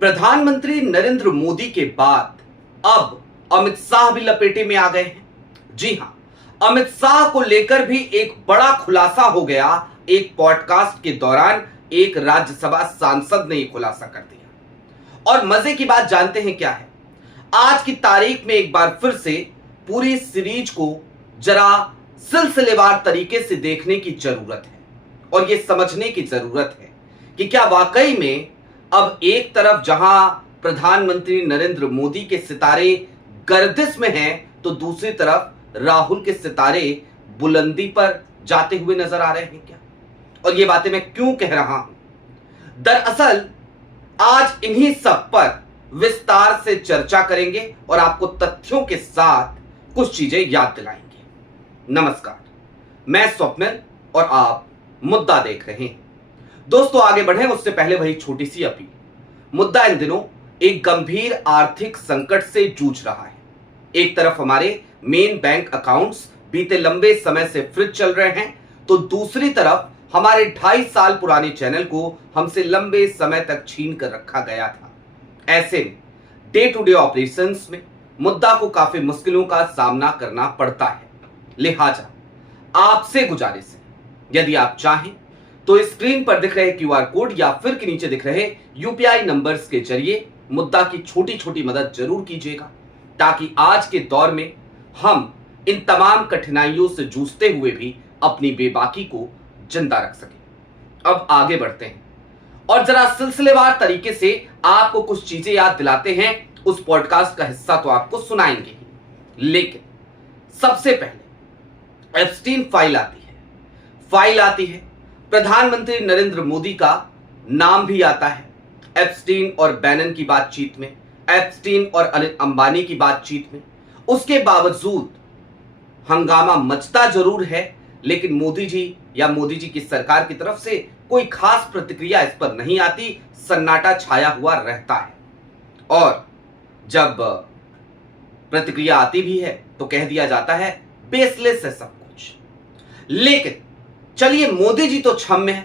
प्रधानमंत्री नरेंद्र मोदी के बाद अब अमित शाह भी लपेटे में आ गए हैं। जी हां, अमित शाह को लेकर भी एक बड़ा खुलासा हो गया। एक पॉडकास्ट के दौरान एक राज्यसभा सांसद ने यह खुलासा कर दिया। और मजे की बात जानते हैं क्या है? आज की तारीख में एक बार फिर से पूरी सीरीज को जरा सिलसिलेवार तरीके से देखने की जरूरत है और यह समझने की जरूरत है कि क्या वाकई में अब एक तरफ जहां प्रधानमंत्री नरेंद्र मोदी के सितारे गर्दिश में हैं, तो दूसरी तरफ राहुल के सितारे बुलंदी पर जाते हुए नजर आ रहे हैं क्या? और ये बातें मैं क्यों कह रहा हूं? दरअसल आज इन्हीं सब पर विस्तार से चर्चा करेंगे और आपको तथ्यों के साथ कुछ चीजें याद दिलाएंगे। नमस्कार, मैं स्वप्निल और आप मुद्दा देख रहे हैं। दोस्तों, आगे बढ़े उससे पहले वही छोटी सी अपील। मुद्दा इन दिनों एक गंभीर आर्थिक संकट से जूझ रहा है। एक तरफ हमारे मेन बैंक अकाउंट्स बीते लंबे समय से फ्रीज चल रहे हैं, तो दूसरी तरफ हमारे 2.5 साल पुराने चैनल को हमसे लंबे समय तक छीन कर रखा गया था। ऐसे में डे टू डे ऑपरेशंस में मुद्दा को काफी मुश्किलों का सामना करना पड़ता है। लिहाजा आपसे गुजारिश है, यदि आप चाहें तो स्क्रीन पर दिख रहे क्यूआर कोड या फिर के नीचे दिख रहे यूपीआई नंबर्स के जरिए मुद्दा की छोटी छोटी मदद जरूर कीजिएगा, ताकि आज के दौर में हम इन तमाम कठिनाइयों से जूझते हुए भी अपनी बेबाकी को जिंदा रख सकें। अब आगे बढ़ते हैं और जरा सिलसिलेवार तरीके से आपको कुछ चीजें याद दिलाते हैं। उस पॉडकास्ट का हिस्सा तो आपको सुनाएंगे ही, लेकिन सबसे पहले एप्स्टीन फाइल आती है। प्रधानमंत्री नरेंद्र मोदी का नाम भी आता है एप्स्टीन और बैनन की बातचीत में, एप्स्टीन और अनिल अंबानी की बातचीत में। उसके बावजूद हंगामा मचता जरूर है, लेकिन मोदी जी या मोदी जी की सरकार की तरफ से कोई खास प्रतिक्रिया इस पर नहीं आती। सन्नाटा छाया हुआ रहता है और जब प्रतिक्रिया आती भी है तो कह दिया जाता है बेसलेस है सब कुछ। लेकिन चलिए, मोदी जी तो क्षम्य है,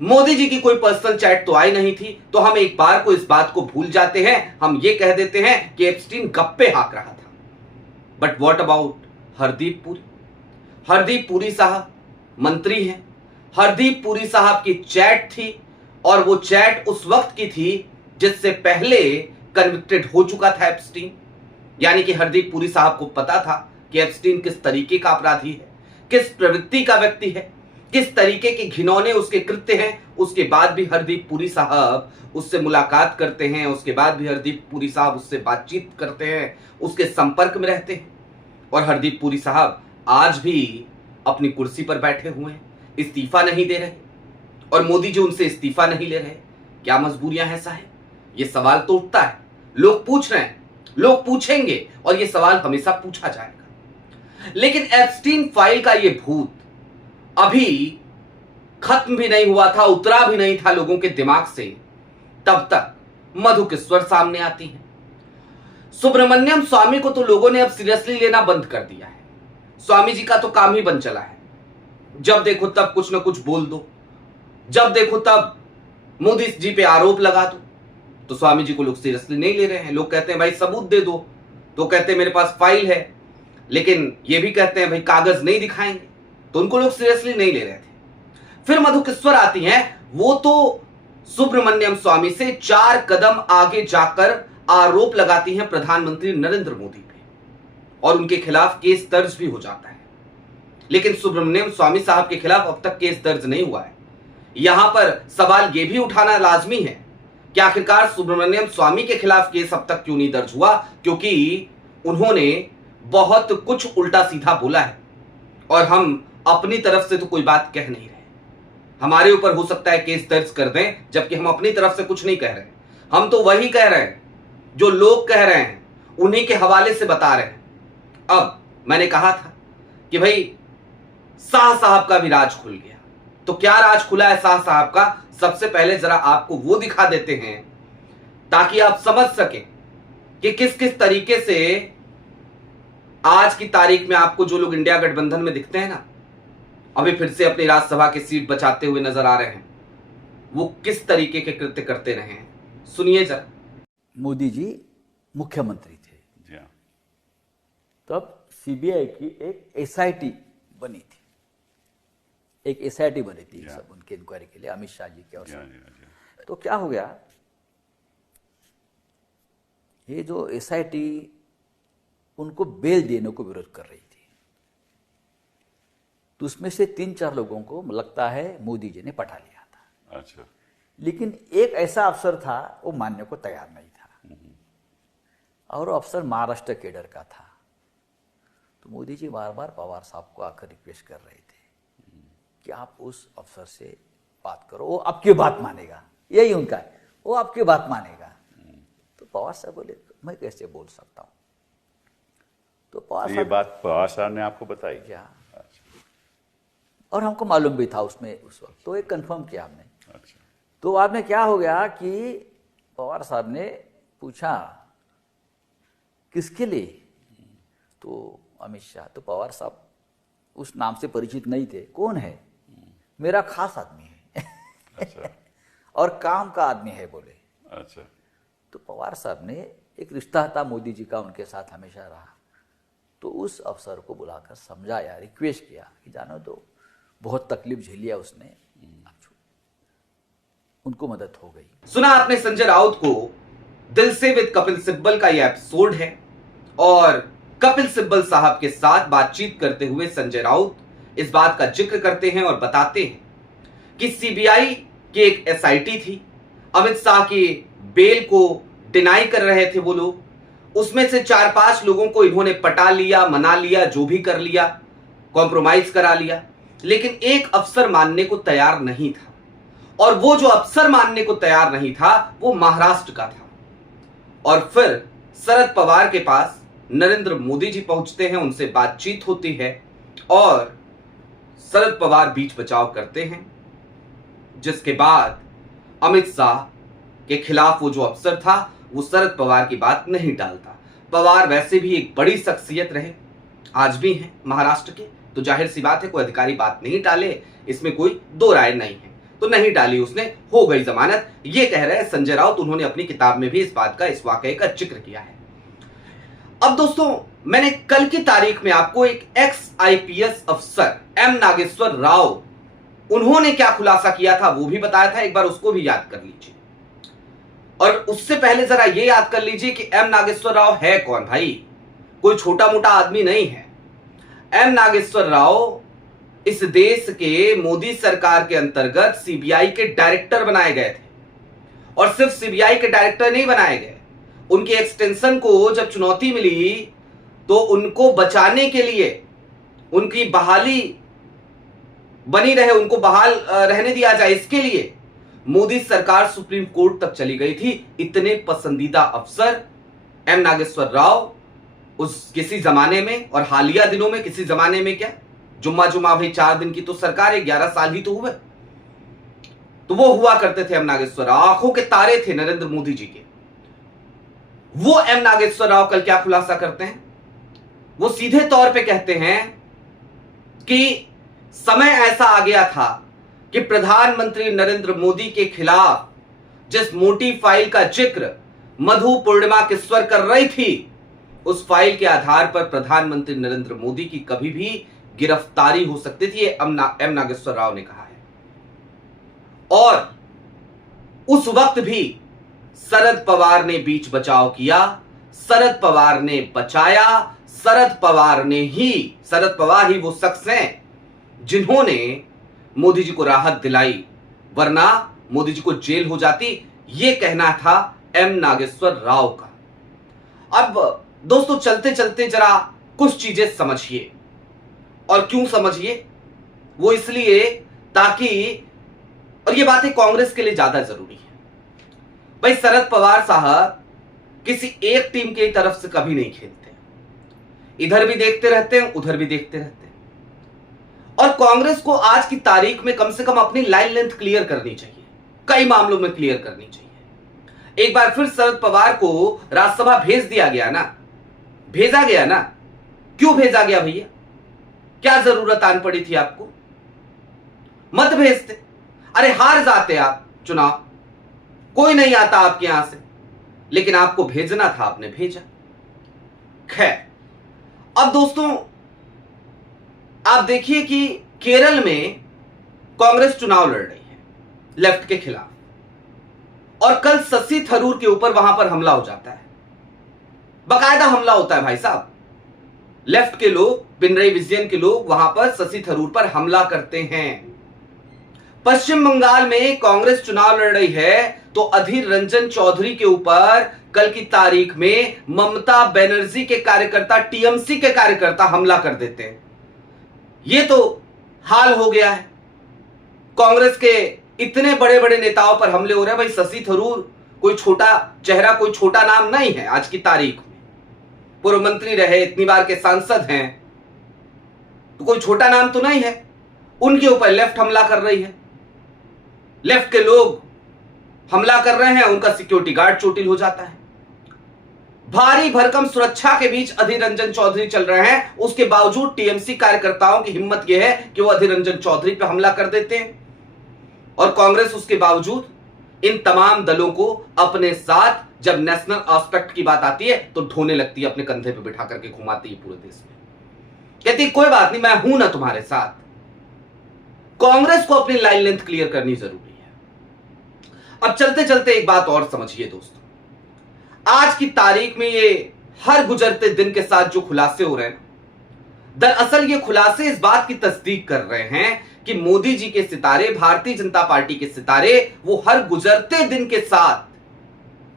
मोदी जी की कोई पर्सनल चैट तो आई नहीं थी, तो हम एक बार को इस बात को भूल जाते हैं। हम ये कह देते हैं कि एप्स्टीन गप्पे हाँक रहा था। But what about Hardeep Puri? Hardeep Puri साहब मंत्री हैं। हरदीप पुरी साहब की चैट थी और वो चैट उस वक्त की थी जिससे पहले कन्विक्टेड हो चुका था एप्स्टीन। यानी कि हरदीप पुरी साहब को पता था कि एप्स्टीन किस तरीके का अपराधी है, किस प्रवृत्ति का व्यक्ति है, किस तरीके के घिनौने उसके कृत्य हैं। उसके बाद भी हरदीप पुरी साहब उससे मुलाकात करते हैं, उसके बाद भी हरदीप पुरी साहब उससे बातचीत करते हैं, उसके संपर्क में रहते हैं। और हरदीप पुरी साहब आज भी अपनी कुर्सी पर बैठे हुए हैं, इस्तीफा नहीं दे रहे। और मोदी जी उनसे इस्तीफा नहीं ले रहे। क्या मजबूरियां हैं साहब? ये सवाल तो उठता है। लोग पूछ रहे हैं, लोग पूछेंगे और ये सवाल हमेशा पूछा जाएगा। लेकिन एप्स्टीन फाइल का ये भूत अभी खत्म भी नहीं हुआ था, उतरा भी नहीं था लोगों के दिमाग से, तब तक मधु किस्वर सामने आती है। सुब्रमण्यम स्वामी को तो लोगों ने अब सीरियसली लेना बंद कर दिया है। स्वामी जी का तो काम ही बन चला है, जब देखो तब कुछ ना कुछ बोल दो, जब देखो तब मोदी जी पे आरोप लगा दो। तो स्वामी जी को लोग सीरियसली नहीं ले रहे हैं। लोग कहते हैं भाई सबूत दे दो, तो कहते हैं मेरे पास फाइल है, लेकिन ये भी कहते हैं भाई कागज नहीं दिखाएंगे, तो उनको लोग सीरियसली नहीं ले रहे थे। फिर मधु किस्वर आती हैं, वो तो सुब्रमण्यम स्वामी से 4 कदम आगे जाकर आरोप लगाती हैं प्रधानमंत्री नरेंद्र मोदी पे और उनके खिलाफ केस दर्ज भी हो जाता है। लेकिन सुब्रमण्यम स्वामी साहब के खिलाफ अब तक केस दर्ज नहीं हुआ है। यहां पर सवाल यह भी उठाना लाजमी है कि आखिरकार सुब्रमण्यम स्वामी के खिलाफ केस अब तक क्यों नहीं दर्ज हुआ? क्योंकि उन्होंने बहुत कुछ उल्टा सीधा बोला है और हम अपनी तरफ से तो कोई बात कह नहीं रहे। हमारे ऊपर हो सकता है केस दर्ज कर दें, जबकि हम अपनी तरफ से कुछ नहीं कह रहे। हम तो वही कह रहे हैं जो लोग कह रहे हैं, उन्हीं के हवाले से बता रहे हैं। अब मैंने कहा था कि भाई शाह साहब का भी राज खुल गया, तो क्या राज खुला है शाह साहब का? सबसे पहले जरा आपको वो दिखा देते हैं ताकि आप समझ सकें कि किस किस तरीके से आज की तारीख में आपको जो लोग इंडिया गठबंधन में दिखते हैं ना, अभी फिर से अपनी राज्यसभा की सीट बचाते हुए नजर आ रहे हैं, वो किस तरीके के कृत्य करते रहे हैं। सुनिए जरा। मोदी जी मुख्यमंत्री थे, जी हाँ, तब सीबीआई की एक एसआईटी बनी थी, जी हाँ। सब उनके इंक्वायरी के लिए, अमित शाह जी के और जी हाँ, सब। जी हाँ, जी हाँ। तो क्या हो गया, ये जो एसआईटी उनको बेल देने को विरोध कर रही थी, तो उसमें से 3-4 लोगों को लगता है मोदी जी ने पटा लिया था। अच्छा, लेकिन एक ऐसा अफसर था वो मानने को तैयार नहीं था, और वो अफसर महाराष्ट्र केडर का था। तो मोदी जी बार बार पवार साहब को आकर रिक्वेस्ट कर रहे थे कि आप उस अफसर से बात करो, वो आपकी बात मानेगा, यही उनका है, वो आपकी बात मानेगा। तो पवार साहब बोले मैं कैसे बोल सकता हूँ। तो पवार तो ये साहब बात पवार साहब ने आपको बताई? क्या, अच्छा, और हमको मालूम भी था उसमें उस वक्त, तो एक कंफर्म किया हमने। अच्छा, तो बाद में क्या हो गया कि पवार साहब ने पूछा किसके लिए, तो अमित शाह। तो पवार साहब उस नाम से परिचित नहीं थे, कौन है, मेरा खास आदमी है अच्छा, और काम का आदमी है बोले। अच्छा, तो पवार साहब ने, एक रिश्ता था मोदी जी का उनके साथ हमेशा रहा, तो उस अफसर को बुलाकर समझाया, रिक्वेस्ट किया कि जानो तो बहुत तकलीफ झेली है उसने, उनको मदद हो गई। सुना आपने संजय राउत को, दिल से विद कपिल सिब्बल का यह एपिसोड है, और कपिल सिब्बल साहब के साथ बातचीत करते हुए संजय राउत इस बात का जिक्र करते हैं और बताते हैं कि सीबीआई की एक एसआईटी थी, अमित शाह की बेल को डिनाई कर रहे थे वो लोग, उसमें से 4-5 लोगों को इन्होंने पटा लिया, मना लिया, जो भी कर लिया, कॉम्प्रोमाइज करा लिया, लेकिन एक अफसर मानने को तैयार नहीं था, और वो जो अफसर मानने को तैयार नहीं था वो महाराष्ट्र का था। और फिर शरद पवार के पास नरेंद्र मोदी जी पहुंचते हैं, उनसे बातचीत होती है और शरद पवार बीच बचाव करते हैं, जिसके बाद अमित शाह के खिलाफ वो जो अफसर था वो शरद पवार की बात नहीं टालता। पवार वैसे भी एक बड़ी शख्सियत रहे, आज भी हैं महाराष्ट्र के, तो जाहिर सी बात है कोई अधिकारी बात नहीं टाले, इसमें कोई दो राय नहीं है, तो नहीं टाली उसने, हो गई जमानत, ये कह रहे हैं संजय राउत। उन्होंने अपनी किताब में भी इस बात का, इस वाकये का जिक्र किया है। अब दोस्तों, मैंने कल की तारीख में आपको एक एक्स आईपीएस अफसर एम नागेश्वर राव, उन्होंने क्या खुलासा किया था वो भी बताया था, एक बार उसको भी याद कर लीजिए। और उससे पहले जरा ये याद कर लीजिए कि एम नागेश्वर राव है कौन भाई, कोई छोटा मोटा आदमी नहीं है। एम नागेश्वर राव इस देश के मोदी सरकार के अंतर्गत सीबीआई के डायरेक्टर बनाए गए थे, और सिर्फ सीबीआई के डायरेक्टर नहीं बनाए गए, उनकी एक्सटेंशन को जब चुनौती मिली तो उनको बचाने के लिए, उनकी बहाली बनी रहे, उनको बहाल रहने दिया जाए, इसके लिए मोदी सरकार सुप्रीम कोर्ट तक चली गई थी। इतने पसंदीदा अफसर एम नागेश्वर राव उस किसी जमाने में, और हालिया दिनों में, किसी जमाने में क्या, जुम्मा भाई 4 दिन की तो सरकार है, 11 साल ही तो हुए, तो वो हुआ करते थे एम नागेश्वर राव, आंखों के तारे थे नरेंद्र मोदी जी के। वो एम नागेश्वर राव कल क्या खुलासा करते हैं, वो सीधे तौर पे कहते हैं कि समय ऐसा आ गया था कि प्रधानमंत्री नरेंद्र मोदी के खिलाफ जिस मोटी फाइल का जिक्र मधु पूर्णिमा किस्वर कर रही थी, उस फाइल के आधार पर प्रधानमंत्री नरेंद्र मोदी की कभी भी गिरफ्तारी हो सकती थी, एम नागेश्वर राव ने कहा है। और उस वक्त भी शरद पवार ने बीच बचाव किया, शरद पवार ने बचाया, शरद पवार ही वो शख्स हैं जिन्होंने मोदी जी को राहत दिलाई, वरना मोदी जी को जेल हो जाती, ये कहना था एम नागेश्वर राव का। अब दोस्तों, चलते चलते जरा कुछ चीजें समझिए, और क्यों समझिए, वो इसलिए ताकि, और ये बातें कांग्रेस के लिए ज्यादा जरूरी है भाई। शरद पवार साहब किसी एक टीम की तरफ से कभी नहीं खेलते, इधर भी देखते रहते हैं, उधर भी देखते रहते हैं, और कांग्रेस को आज की तारीख में कम से कम अपनी लाइन लेंथ क्लियर करनी चाहिए, कई मामलों में क्लियर करनी चाहिए। एक बार फिर शरद पवार को राज्यसभा भेज दिया गया ना, भेजा गया ना, क्यों भेजा गया भैया, क्या जरूरत आन पड़ी थी आपको, मत भेजते, अरे हार जाते आप चुनाव, कोई नहीं आता आपके यहां से, लेकिन आपको भेजना था, आपने भेजा। खैर, अब दोस्तों आप देखिए कि केरल में कांग्रेस चुनाव लड़ रही है लेफ्ट के खिलाफ, और कल शशि थरूर के ऊपर वहां पर हमला हो जाता है। बाकायदा हमला होता है भाई साहब। लेफ्ट के लोग, पिनरई विजयन के लोग वहां पर शशि थरूर पर हमला करते हैं। पश्चिम बंगाल में कांग्रेस चुनाव लड़ रही है तो अधीर रंजन चौधरी के ऊपर कल की तारीख में ममता बनर्जी के कार्यकर्ता, टीएमसी के कार्यकर्ता हमला कर देते हैं। यह तो हाल हो गया है। कांग्रेस के इतने बड़े बड़े नेताओं पर हमले हो रहे हैं। भाई शशि थरूर कोई छोटा चेहरा, कोई छोटा नाम नहीं है। आज की तारीख में पूर्व मंत्री रहे, इतनी बार के सांसद हैं, तो कोई छोटा नाम तो नहीं है। उनके ऊपर लेफ्ट हमला कर रही है, लेफ्ट के लोग हमला कर रहे हैं, उनका सिक्योरिटी गार्ड चोटिल हो जाता है। भारी भरकम सुरक्षा के बीच अधीर रंजन चौधरी चल रहे हैं, उसके बावजूद टीएमसी कार्यकर्ताओं की हिम्मत यह है कि वो अधीर रंजन चौधरी पे हमला कर देते हैं, और कांग्रेस उसके बावजूद इन तमाम दलों को अपने साथ, जब नेशनल एस्पेक्ट की बात आती है तो ढोने लगती है, अपने कंधे पे बिठा करके घुमाती है पूरे देश में। कहती कोई बात नहीं, मैं हूं ना तुम्हारे साथ। कांग्रेस को अपनी लाइन लेंथ क्लियर करनी जरूरी है। अब चलते चलते एक बात और समझिए दोस्तों, आज की तारीख में ये हर गुजरते दिन के साथ जो खुलासे हो रहे हैं, दरअसल ये खुलासे इस बात की तस्दीक कर रहे हैं कि मोदी जी के सितारे, भारतीय जनता पार्टी के सितारे, वो हर गुजरते दिन के साथ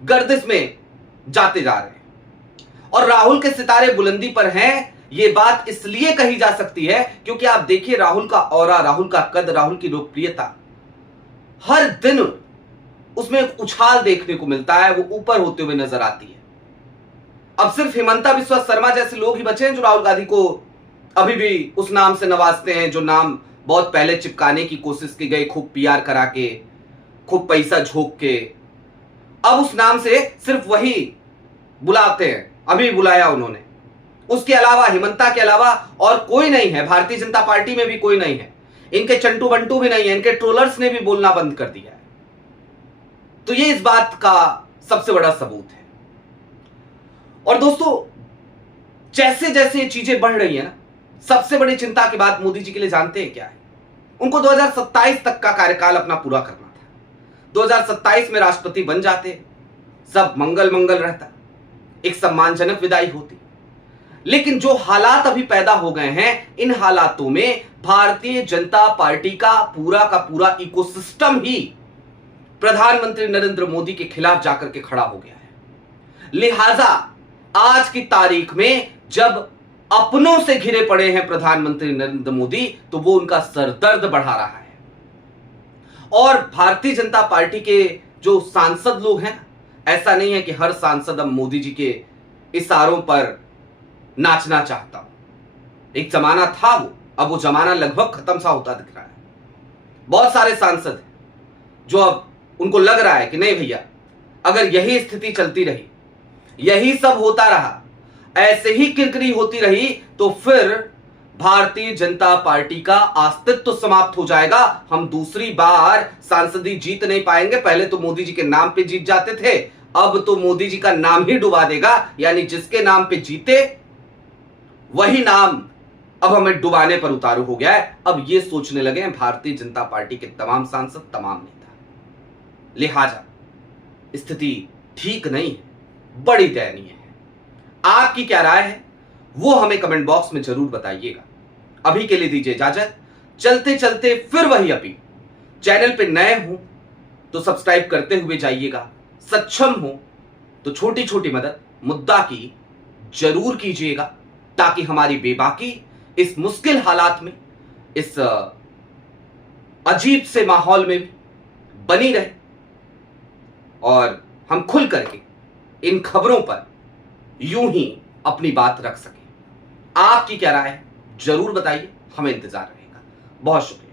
गर्दिश में जाते जा रहे हैं। और राहुल के सितारे बुलंदी पर हैं, ये बात इसलिए कही जा सकती है क्योंकि आप देखिए राहुल का ऑरा, राहुल का कद, राहुल की लोकप्रियता, हर दिन उसमें एक उछाल देखने को मिलता है, वो ऊपर होते हुए नजर आती है। अब सिर्फ हिमंता बिस्वा शर्मा जैसे लोग ही बचे हैं जो राहुल गांधी को अभी भी उस नाम से नवाजते हैं जो नाम बहुत पहले चिपकाने की कोशिश की गई, खूब पीआर करा के, खूब पैसा झोंक के। अब उस नाम से सिर्फ वही बुलाते हैं, अभी बुलाया उन्होंने। उसके अलावा, हिमंता के अलावा और कोई नहीं है। भारतीय जनता पार्टी में भी कोई नहीं है, इनके चंटू बंटू भी नहीं है, इनके ट्रोलर्स ने भी बोलना बंद कर दिया है। तो ये इस बात का सबसे बड़ा सबूत है। और दोस्तों जैसे जैसे ये चीजें बढ़ रही है ना, सबसे बड़ी चिंता की बात मोदी जी के लिए जानते हैं क्या है? उनको 2027 तक का कार्यकाल अपना पूरा करना था। 2027 में राष्ट्रपति बन जाते, सब मंगल मंगल रहता, एक सम्मानजनक विदाई होती। लेकिन जो हालात अभी पैदा हो गए हैं, इन हालातों में भारतीय जनता पार्टी का पूरा इकोसिस्टम ही प्रधानमंत्री नरेंद्र मोदी के खिलाफ जाकर के खड़ा हो गया है। लिहाजा आज की तारीख में जब अपनों से घिरे पड़े हैं प्रधानमंत्री नरेंद्र मोदी, तो वो उनका सरदर्द बढ़ा रहा है। और भारतीय जनता पार्टी के जो सांसद लोग हैं, ऐसा नहीं है कि हर सांसद अब मोदी जी के इशारों पर नाचना चाहता हूं। एक जमाना था अब वो जमाना लगभग खत्म सा होता दिख रहा है। बहुत सारे सांसद हैं जो अब उनको लग रहा है कि नहीं भैया, अगर यही स्थिति चलती रही, यही सब होता रहा, ऐसे ही किरकिरी होती रही, तो फिर भारतीय जनता पार्टी का अस्तित्व समाप्त हो जाएगा। हम दूसरी बार सांसदी जीत नहीं पाएंगे। पहले तो मोदी जी के नाम पे जीत जाते थे, अब तो मोदी जी का नाम ही डुबा देगा। यानी जिसके नाम पे जीते वही नाम अब हमें डुबाने पर उतारू हो गया है। अब ये सोचने लगे हैं भारतीय जनता पार्टी के तमाम सांसद, तमाम नेता। लिहाजा स्थिति ठीक नहीं है, बड़ी दयनीय है। आपकी क्या राय है वो हमें कमेंट बॉक्स में जरूर बताइएगा। अभी के लिए दीजिए इजाजत। चलते चलते फिर वही अपील, चैनल पे नए हो तो सब्सक्राइब करते हुए जाइएगा, सक्षम हो तो छोटी छोटी मदद मुद्दा की जरूर कीजिएगा, ताकि हमारी बेबाकी इस मुश्किल हालात में, इस अजीब से माहौल में भी बनी रहे और हम खुल करके इन खबरों पर यूं ही अपनी बात रख सकें। आपकी क्या राय है जरूर बताइए, हमें इंतजार रहेगा। बहुत शुक्रिया।